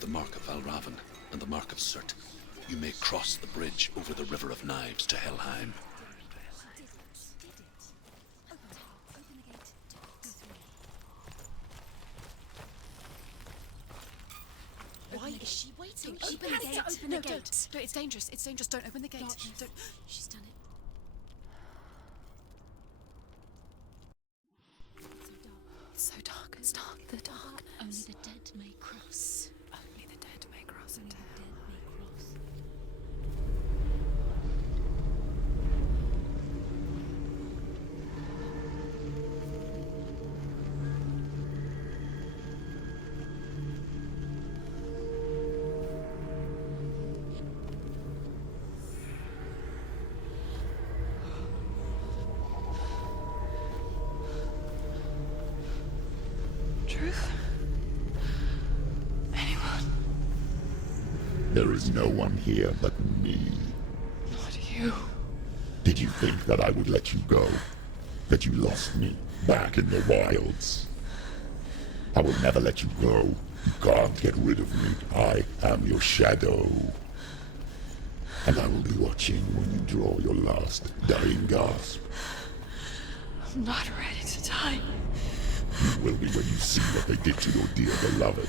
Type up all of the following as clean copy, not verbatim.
with the Mark of Valravan and the Mark of Surt, you may cross the bridge over the River of Knives to Helheim. Why is she waiting? Don't Open the gate. open the gate. Don't. No, it's dangerous. It's dangerous. Don't open the gate. Don't. She's done it. It's so dark. It's dark. The dark. Only the dead may cross. Only the dead may cross Only into the hell. dead may cross. Truth? Anyone? There is no one here but me. Not you. Did you think that I would let you go? That you lost me back in the wilds? I will never let you go. You can't get rid of me. I am your shadow. And I will be watching when you draw your last dying gasp. I'm not ready to die. You will be when you see what they did to your dear beloved.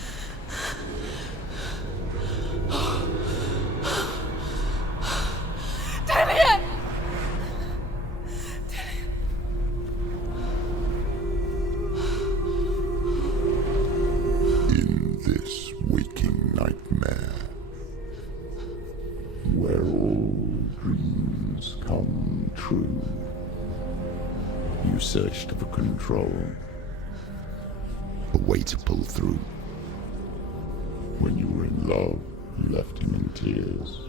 Damien! In this waking nightmare, where all dreams come true, you searched for control, a way to pull through. When you were in love, you left him in tears,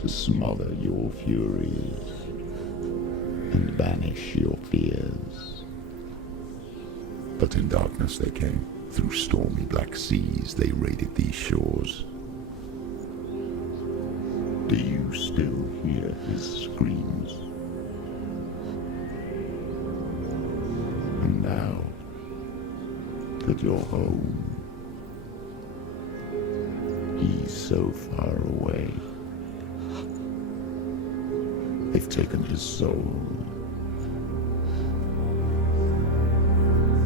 to smother your furies and banish your fears. But in darkness they came, through stormy black seas they raided these shores. Do you still hear his screams? And now that you're home, he's so far away. They've taken his soul.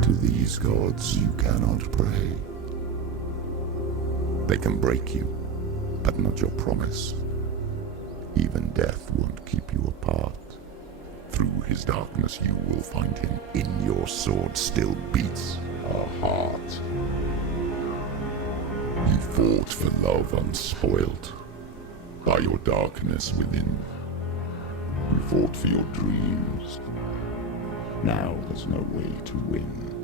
To these gods you cannot pray. They can break you, but not your promise. Even death won't keep you apart. Through his darkness you will find him. In your sword still beats a heart. You fought for love unspoilt by your darkness within. You fought for your dreams. Now there's no way to win.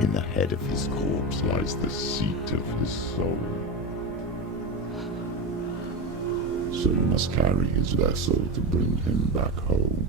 In the head of his corpse lies the seat of his soul. So you must carry his vessel to bring him back home.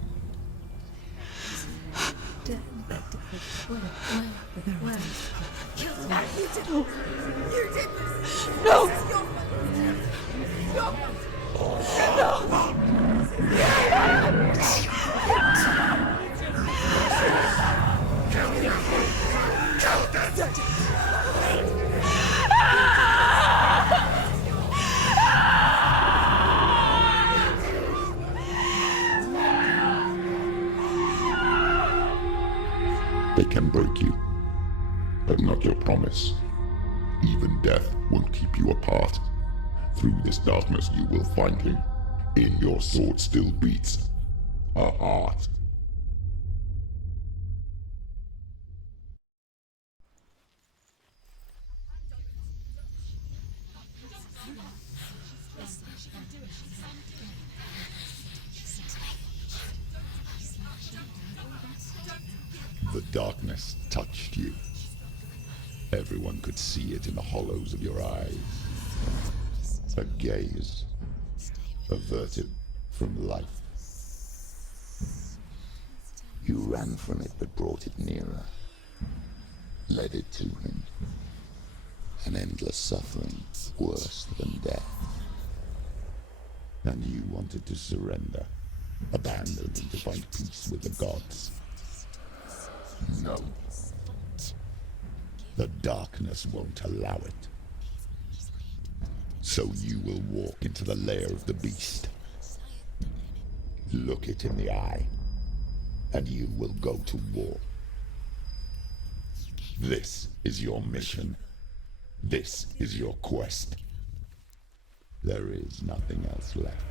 They can break you, but not your promise. Even death won't keep you apart. Through this darkness you will find him. In your sword still beats a heart. The darkness touched you. Everyone could see it in the hollows of your eyes. A gaze averted from life. You ran from it but brought it nearer. Led it to him. An endless suffering worse than death. And you wanted to surrender. Abandon and to find peace with the gods. No. The darkness won't allow it. So you will walk into the lair of the beast. Look it in the eye, and you will go to war. This is your mission. This is your quest. There is nothing else left.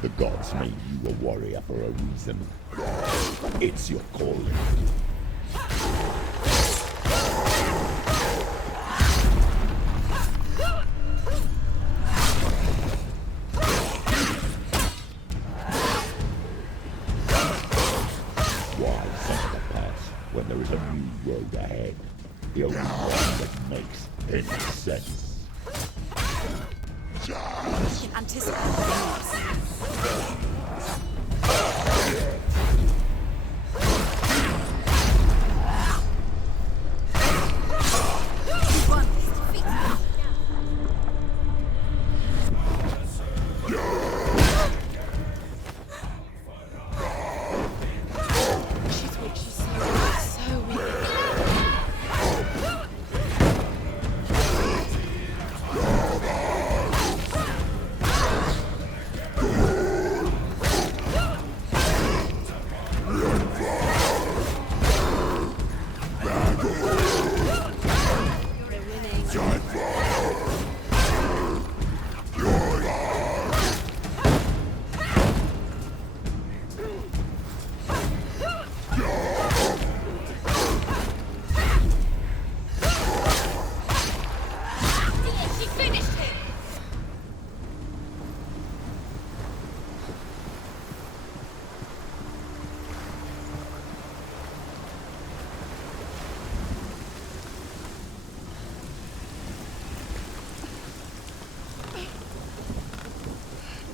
The gods made you a warrior for a reason. It's your calling. Why suffer the past when there is a new road ahead? The only one that makes any sense. Anticipate things.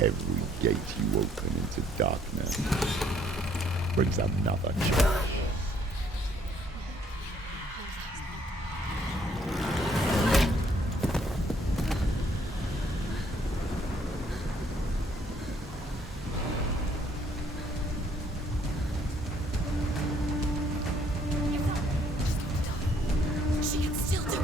Every gate you open into darkness brings another change. She can still do it.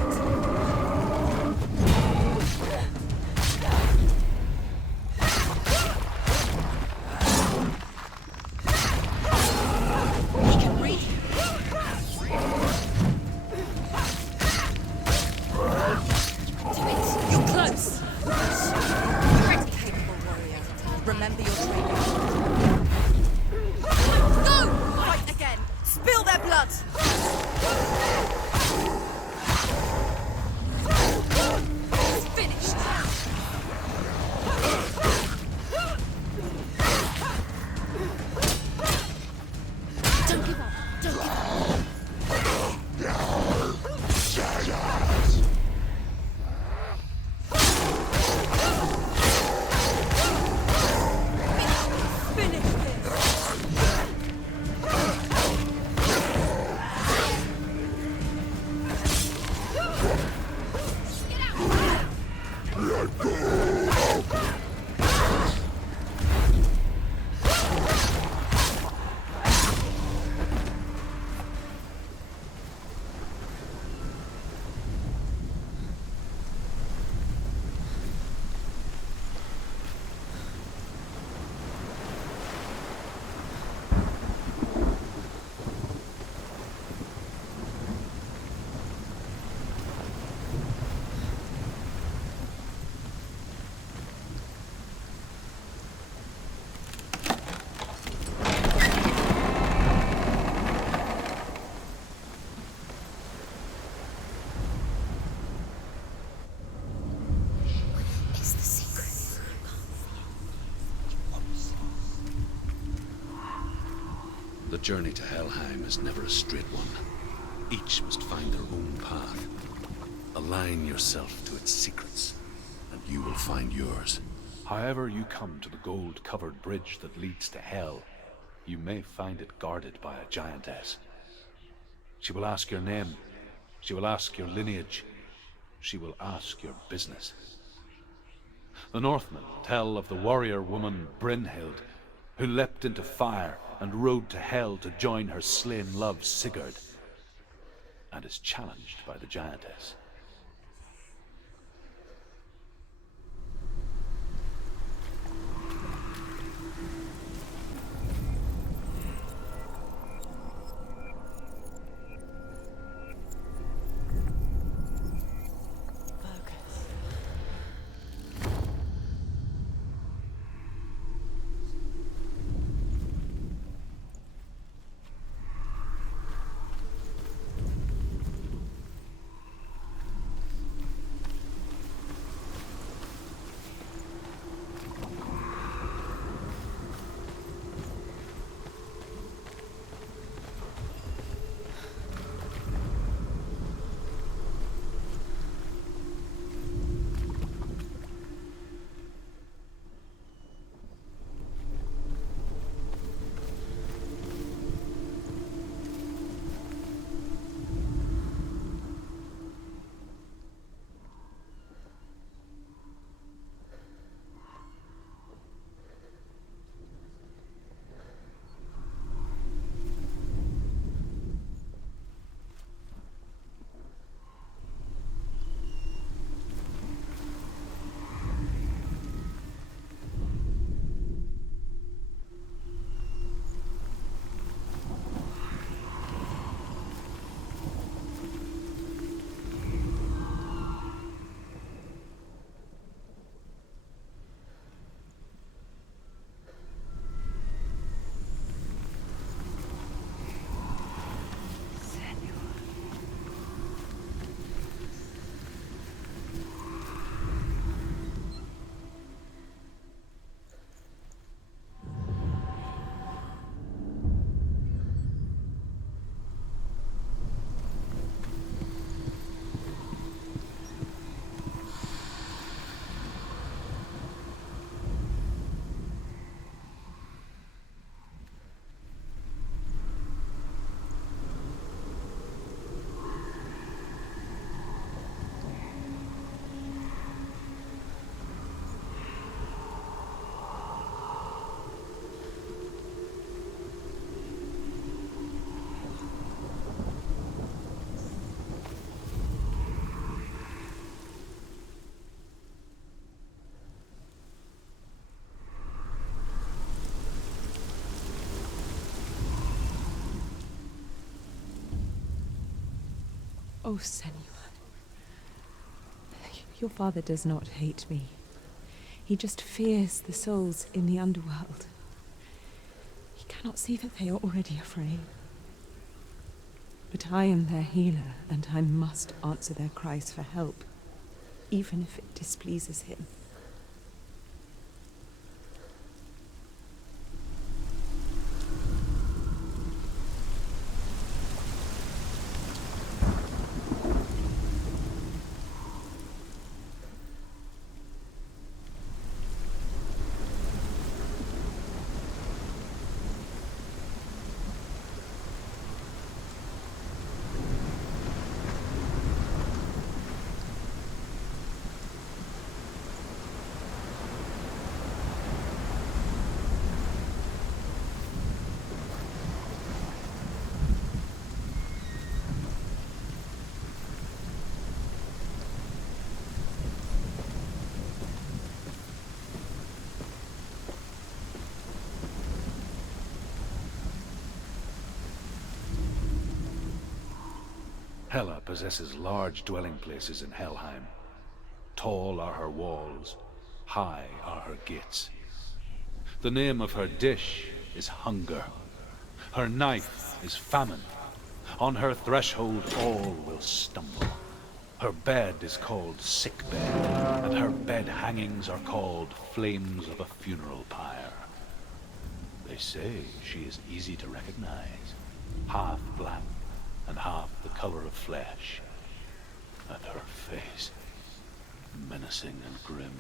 Remember your training. Go! Fight again! Spill their blood! It's finished! Don't give up. Don't give up. The journey to Helheim is never a straight one. Each must find their own path. A Align yourself to its secrets, and you will find yours. However you come to the gold-covered bridge that leads to Hell, you may find it guarded by a giantess. She will ask your name. She will ask your lineage. She will ask your business. The Northmen tell of the warrior woman Brynhild, who leapt into fire and rode to Hell to join her slain love Sigurd, and is challenged by the giantess. Oh, Senua. Your father does not hate me. He just fears the souls in the underworld. He cannot see that they are already afraid. But I am their healer, and I must answer their cries for help, even if it displeases him. Hela possesses large dwelling places in Helheim. Tall are her walls, high are her gates. The name of her dish is hunger. Her knife is famine. On her threshold all will stumble. Her bed is called sick bed, and her bed hangings are called flames of a funeral pyre. They say she is easy to recognize, half black and half the color of flesh. And her face, menacing and grim.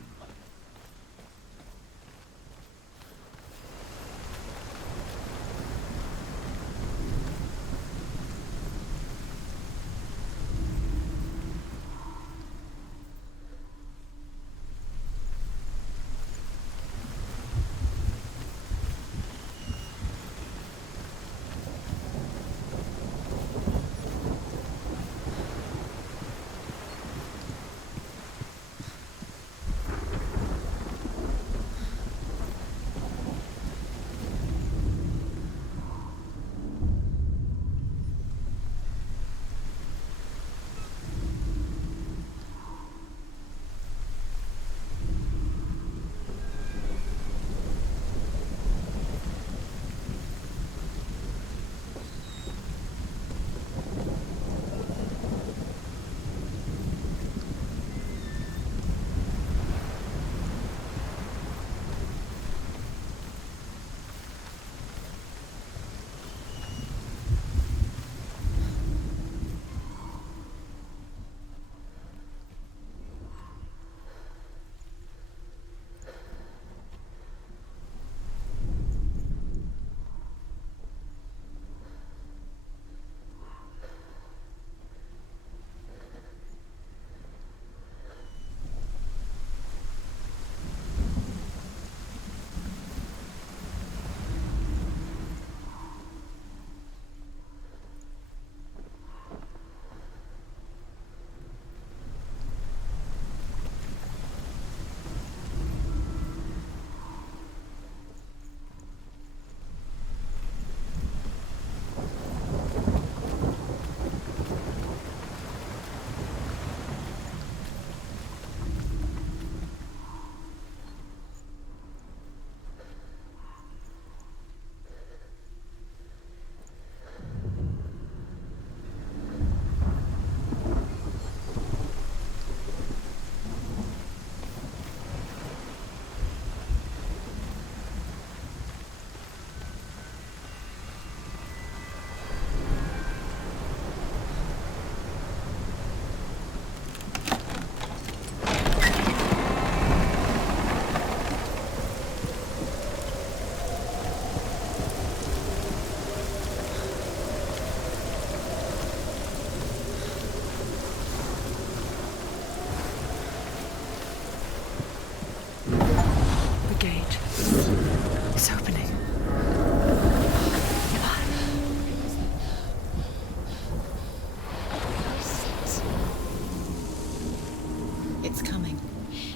It's coming.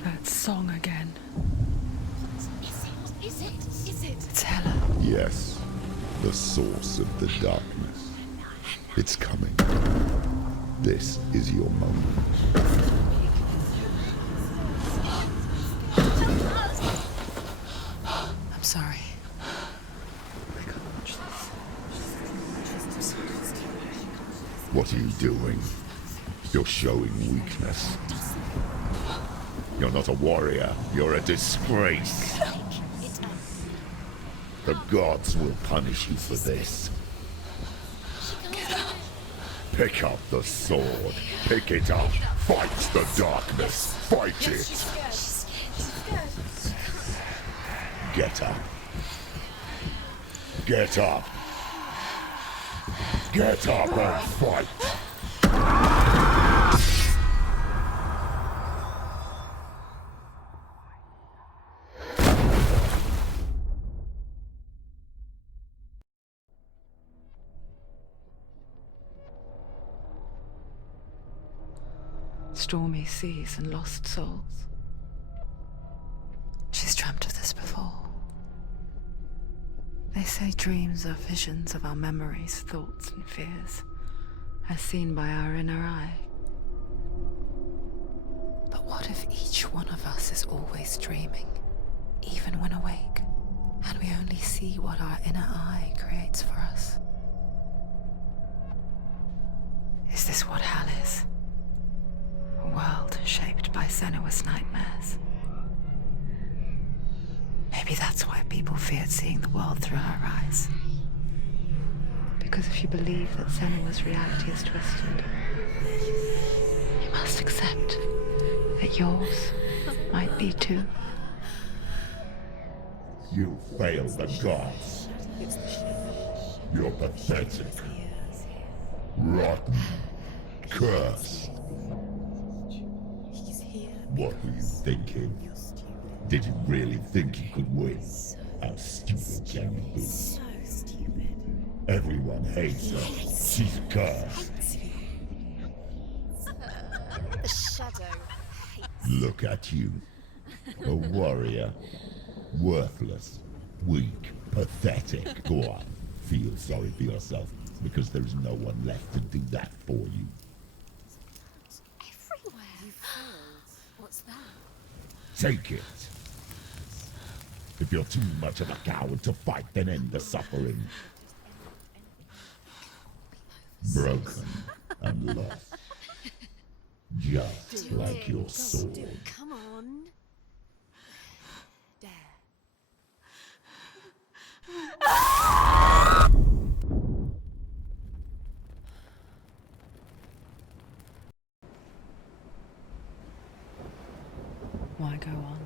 That song again. Is it? It's Hela. Yes, the source of the darkness. It's coming. This is your moment. I'm sorry. I can't watch this. What are you doing? You're showing weakness. You're not a warrior. You're a disgrace. The gods will punish you for this. Pick up the sword. Pick it up. Fight the darkness. Fight it. Get up. Get up. Get up and fight. Stormy seas and lost souls. She's dreamt of this before. They say dreams are visions of our memories, thoughts, and fears, as seen by our inner eye. But what if each one of us is always dreaming, even when awake, and we only see what our inner eye creates for us? Is this what hell is? A world shaped by Senua's nightmares. Maybe that's why people feared seeing the world through her eyes. Because if you believe that Senua's reality is twisted, you must must accept that yours might be too. You failed the gods. You're pathetic. Rotten. Cursed. What were you thinking? Did you really think you could win? How stupid can you be? So stupid. Everyone hates her. She's cursed. The shadow hates. Look at you. A warrior. Worthless. Weak. Pathetic. Go on. Feel sorry for yourself, because there is no one left to do that for you. Everywhere. You failed. What's that? Take it. If you're too much of a coward to fight, then end the suffering. Broken and lost. Just like your sword. Come on. Dare. Why go on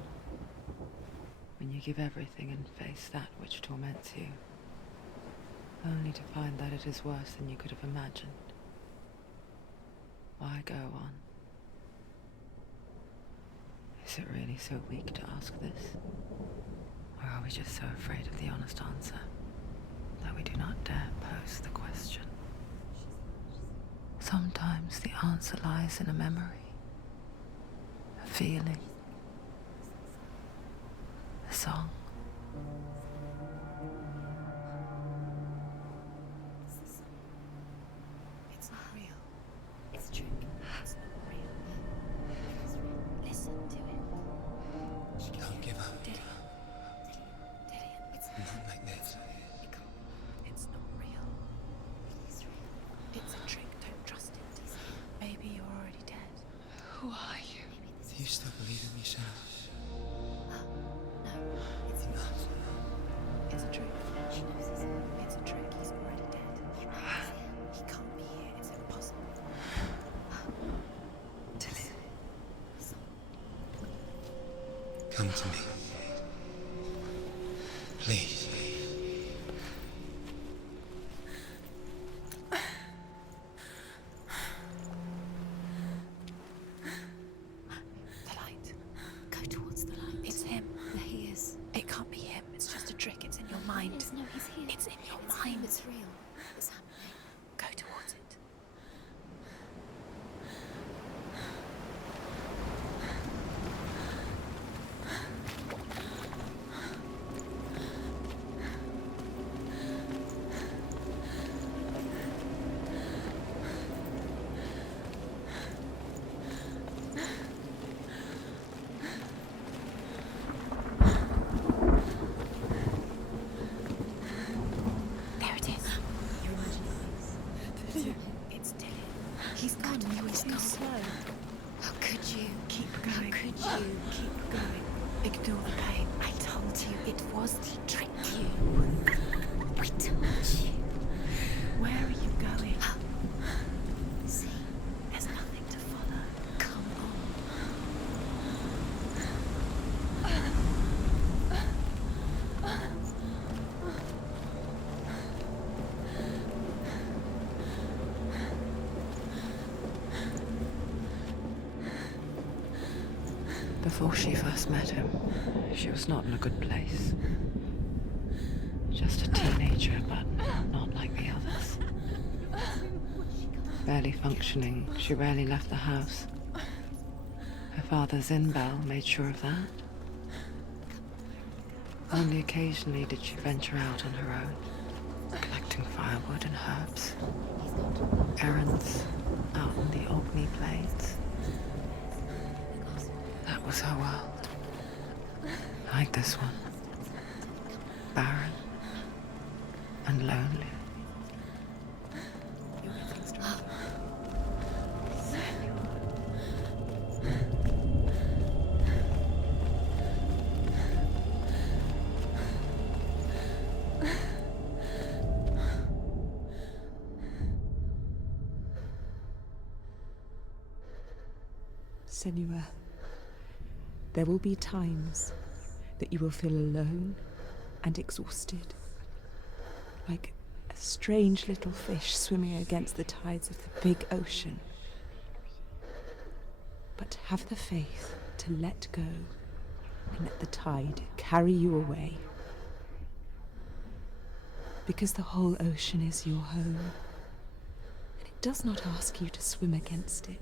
when you give everything and face that which torments you, only to find that it is worse than you could have imagined? Why go on? Is it really so weak to ask this? Or are we just so afraid of the honest answer that we do not dare pose the question? Sometimes the answer lies in a memory, a feeling, a song. It's not real. It's true. It's not real. It's real. Listen to it. Don't give up. Did it? It's Not like this. it can't. It's not real. It's real. It's a trick. Don't trust it. Maybe you're already dead. Who are you? Maybe this Do you still believe in yourself? No, it's not. It's a trick. She knows this. It's a trick. He's already dead. He knows it. He can't be here. It's impossible. Tilly. Come to me. Please. The light. Go towards the light. It's him. There he is. It can't be him. It's just a trick. It's in your mind. No, he's here. It's in your mind. It's real. It's happening. Go towards it. There it is. Your imagination. It's Tilly. He's gone. He's gone. Slow. How could you? Keep going. How could you? Keep going. Ignore the pain. I told you it was. He tricked you. We told you. Where are you going? See, there's nothing to follow. Come on. Before she first met him, she was not in a good place. Just a teenager, but not like the others. Barely functioning, she rarely left the house. Her father's in-bell made sure of that. Only occasionally did she venture out on her own, collecting firewood and herbs. Errands out on the Orkney Plains. That was her world. Like this one. Barren and lonely. Senua, there will be times that you will feel alone and exhausted, like a strange little fish swimming against the tides of the big ocean. But have the faith to let go and let the tide carry you away. Because the whole ocean is your home, and it does not ask you to swim against it.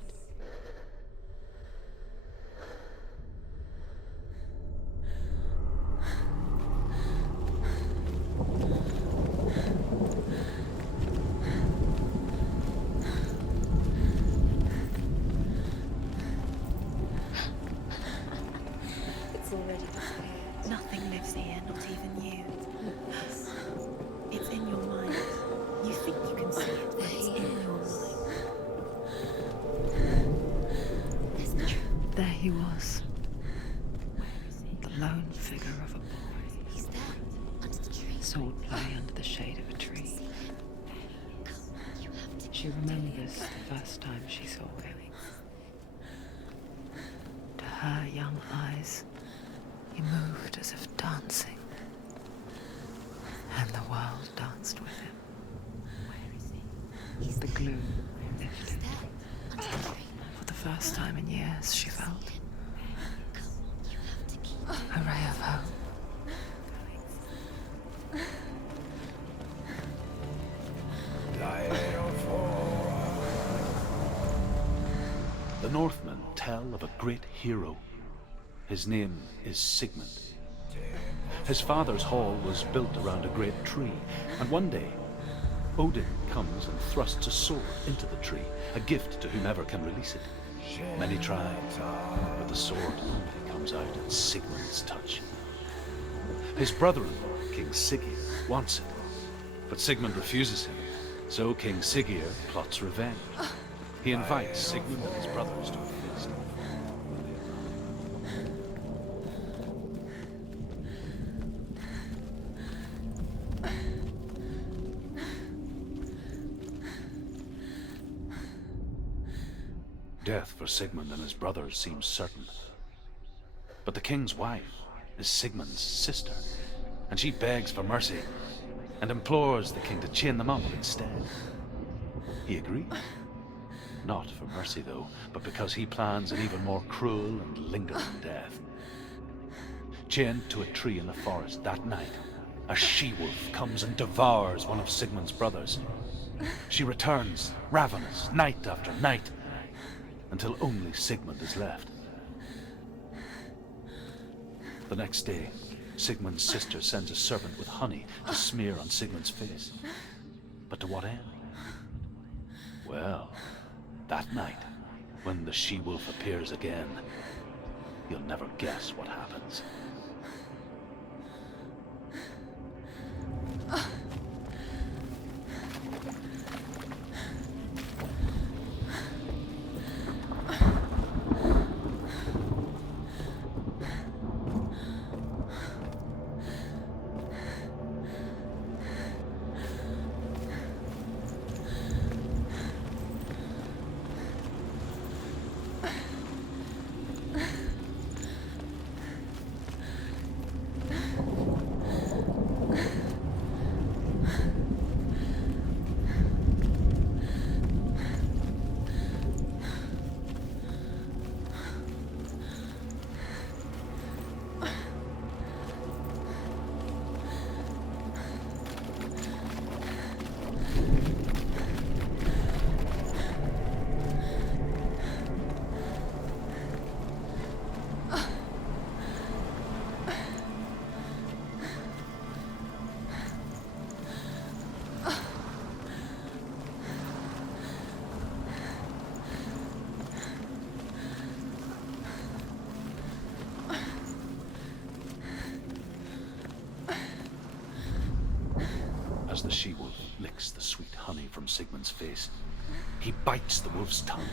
It's already disappeared. Nothing lives here, not even you. It's in your mind. You think you can see it, but it's in your mind. There he was. The lone figure of a boy. He's there, under the tree. Sword play under the shade of a tree. She remembers the first time she saw him. To her young eyes, he moved as if dancing. And the world danced with him. The gloom lifted. For the first time in years, she felt a ray of hope. The Northmen tell of a great hero. His name is Sigmund. His father's hall was built around a great tree, and one day, Odin comes and thrusts a sword into the tree, a gift to whomever can release it. Many try, but the sword only comes out at Sigmund's touch. His brother-in-law, King Siggeir, wants it, but Sigmund refuses him, so King Siggeir plots revenge. He invites Sigmund and his brothers to a feast. Death for Sigmund and his brothers seems certain. But the king's wife is Sigmund's sister, and she begs for mercy and implores the king to chain them up instead. He agrees. Not for mercy, though, but because he plans an even more cruel and lingering death. Chained to a tree in the forest that night, a she-wolf comes and devours one of Sigmund's brothers. She returns, ravenous, night after night, until only Sigmund is left. The next day, Sigmund's sister sends a servant with honey to smear on Sigmund's face. But to what end? Well, that night, when the she-wolf appears again, you'll never guess what happens. As the she-wolf licks the sweet honey from Sigmund's face, he bites the wolf's tongue.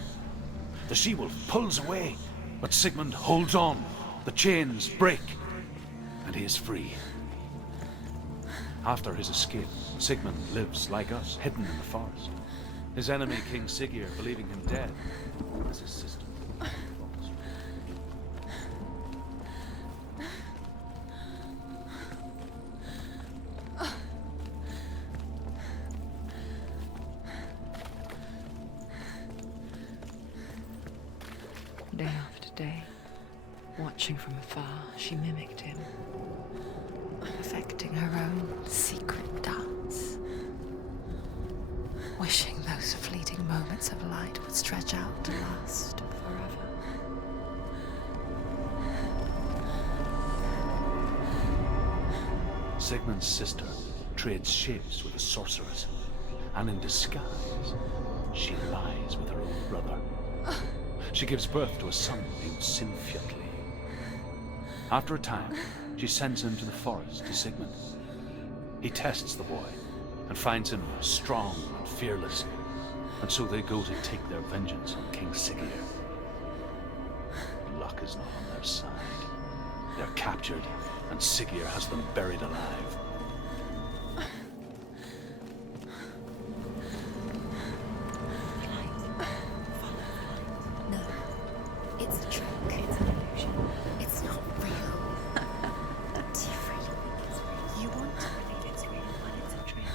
The she-wolf pulls away, but Sigmund holds on. The chains break, and he is free. After his escape, Sigmund lives like us, hidden in the forest. His enemy, King Siggeir, believing him dead, as his sister falls. Day after day, watching from afar, she mimicked him, perfecting her own secret dance, wishing those fleeting moments of light would stretch out to last forever. Sigmund's sister trades shapes with the sorceress, and in disguise, she lies with her own brother. She gives birth to a son named Sinfjotli. After a time, she sends him to the forest to Sigmund. He tests the boy and finds him strong and fearless, and so they go to take their vengeance on King Siggeir. Luck is not on their side. They're captured, and Siggeir has them buried alive. No, it's a trick. It's an illusion. It's not real. Different. You want to believe it's real when it's a trick.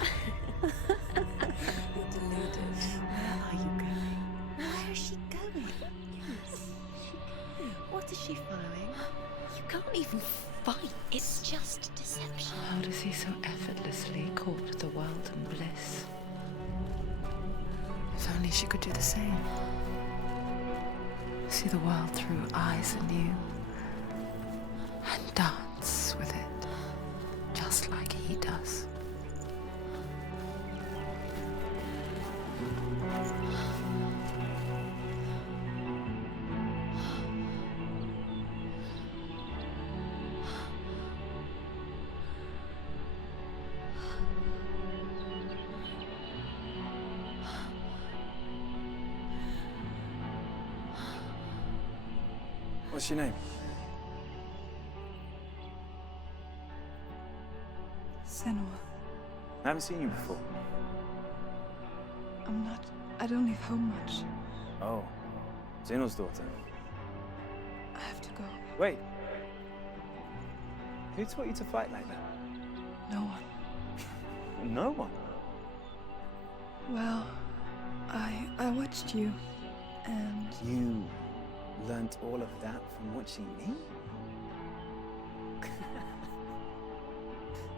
You're deluded. Where are you going? Where is she going? Yes, she going. What is she following? You can't even fight. It's just deception. How does he so effortlessly court the world and bliss? If only she could do the same. See the world through eyes anew and dance with it, just like he does. What's your name? Senua. I haven't seen you before. I don't leave home much. Oh, Zeno's daughter. I have to go. Wait. Who taught you to fight like that? No one. No one. Well, I watched you, and You learnt all of that from watching me?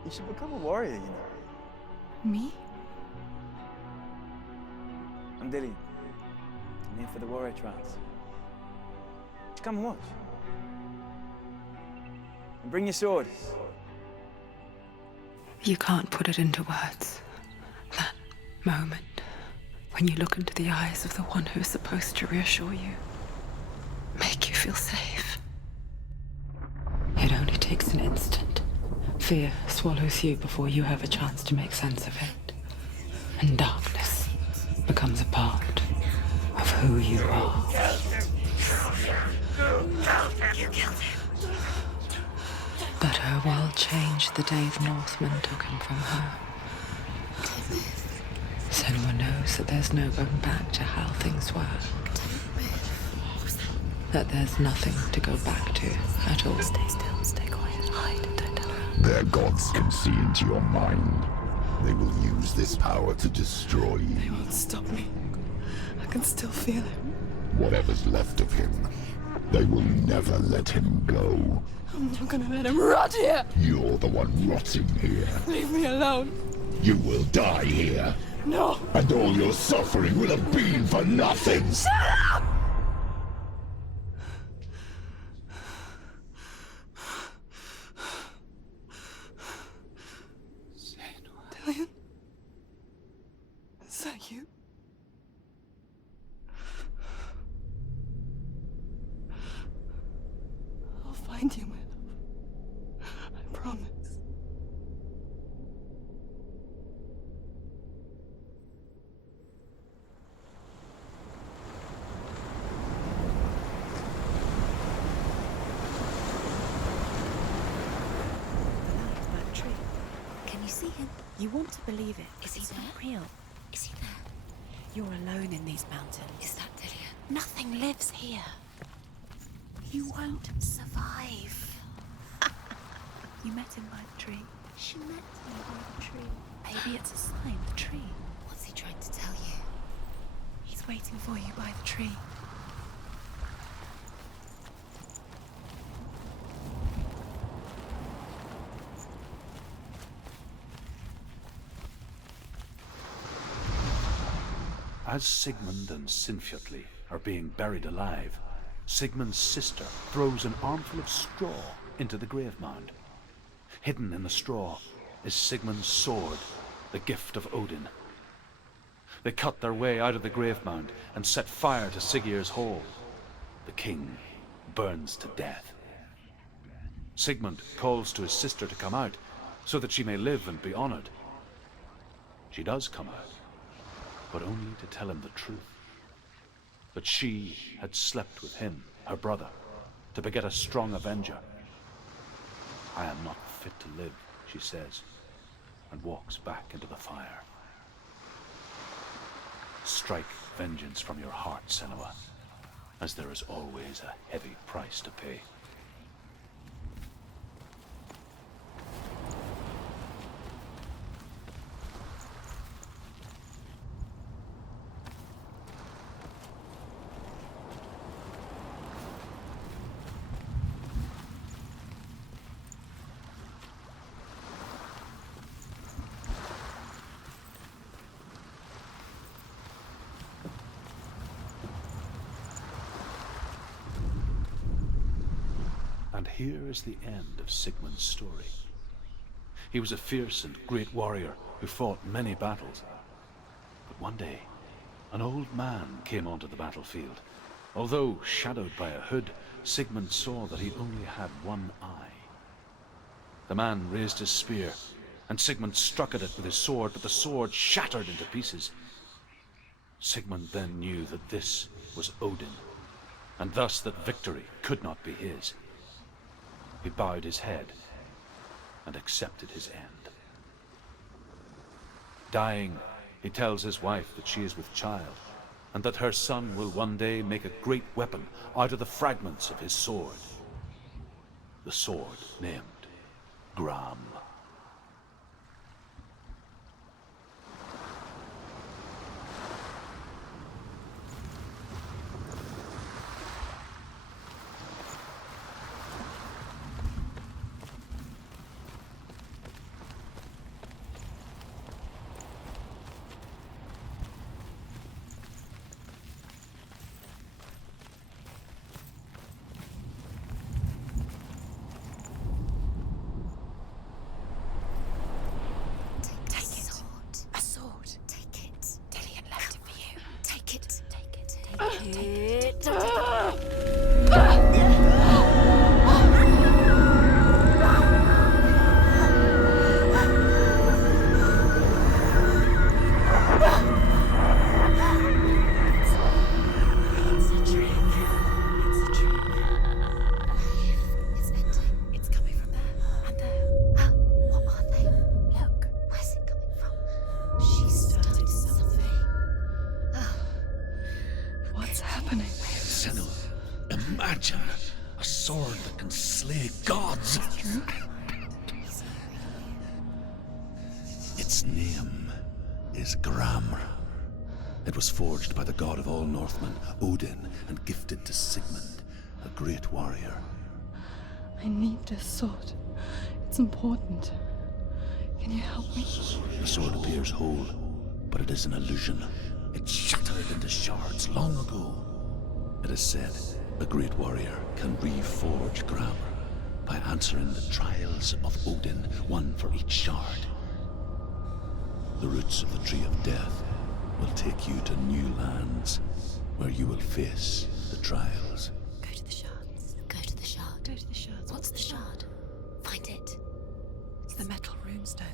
You should become a warrior, you know. me? I'm Dillian. I'm here for the warrior trials. Just come and watch. And bring your sword. You can't put it into words. That moment when you look into the eyes of the one who is supposed to reassure you, make you feel safe. It only takes an instant. Fear swallows you before you have a chance to make sense of it. And darkness becomes a part of who you are. But her world changed the day the Northmen took him from her. Senua knows that there's no going back to how things were. That there's nothing to go back to at all. Stay still, stay quiet, hide, don't tell her. Their gods can see into your mind. They will use this power to destroy you. They won't stop me. I can still feel him. Whatever's left of him, they will never let him go. I'm not gonna let him rot here. You're the one rotting here. Leave me alone. You will die here. No. And all your suffering will have been for nothing. Shut up! Dillian? Is that you? I'll find you, my love. I promise. Can you see him? You want to believe it. Is he not real? Is he there? You're alone in these mountains. Is that Dillian? Nothing lives here. You won't survive. You met him by the tree. She met him by the tree. Maybe it's a sign, the tree. What's he trying to tell you? He's waiting for you by the tree. As Sigmund and Sinfjotli are being buried alive, Sigmund's sister throws an armful of straw into the grave mound. Hidden in the straw is Sigmund's sword, the gift of Odin. They cut their way out of the grave mound and set fire to Siggeir's hall. The king burns to death. Sigmund calls to his sister to come out so that she may live and be honored. She does come out, but only to tell him the truth. That she had slept with him, her brother, to beget a strong avenger. I am not fit to live, she says, and walks back into the fire. Strike vengeance from your heart, Senua, as there is always a heavy price to pay. And here is the end of Sigmund's story. He was a fierce and great warrior who fought many battles. But one day, an old man came onto the battlefield. Although shadowed by a hood, Sigmund saw that he only had one eye. The man raised his spear, and Sigmund struck at it with his sword, but the sword shattered into pieces. Sigmund then knew that this was Odin, and thus that victory could not be his. He bowed his head and accepted his end. Dying, he tells his wife that she is with child, and that her son will one day make a great weapon out of the fragments of his sword. The sword named Gram. Imagine a sword that can slay gods. Its name is Gram. It was forged by the god of all Northmen, Odin, and gifted to Sigmund, a great warrior. I need this sword. It's important. Can you help me? The sword appears whole, but it is an illusion. It shattered into shards long ago. It is said a great warrior can reforge Gram by answering the trials of Odin, one for each shard. The roots of the Tree of Death will take you to new lands where you will face the trials. Go to the shards. Go to the shard. Go to the shards. What's the shard? Find it. It's the metal runestone.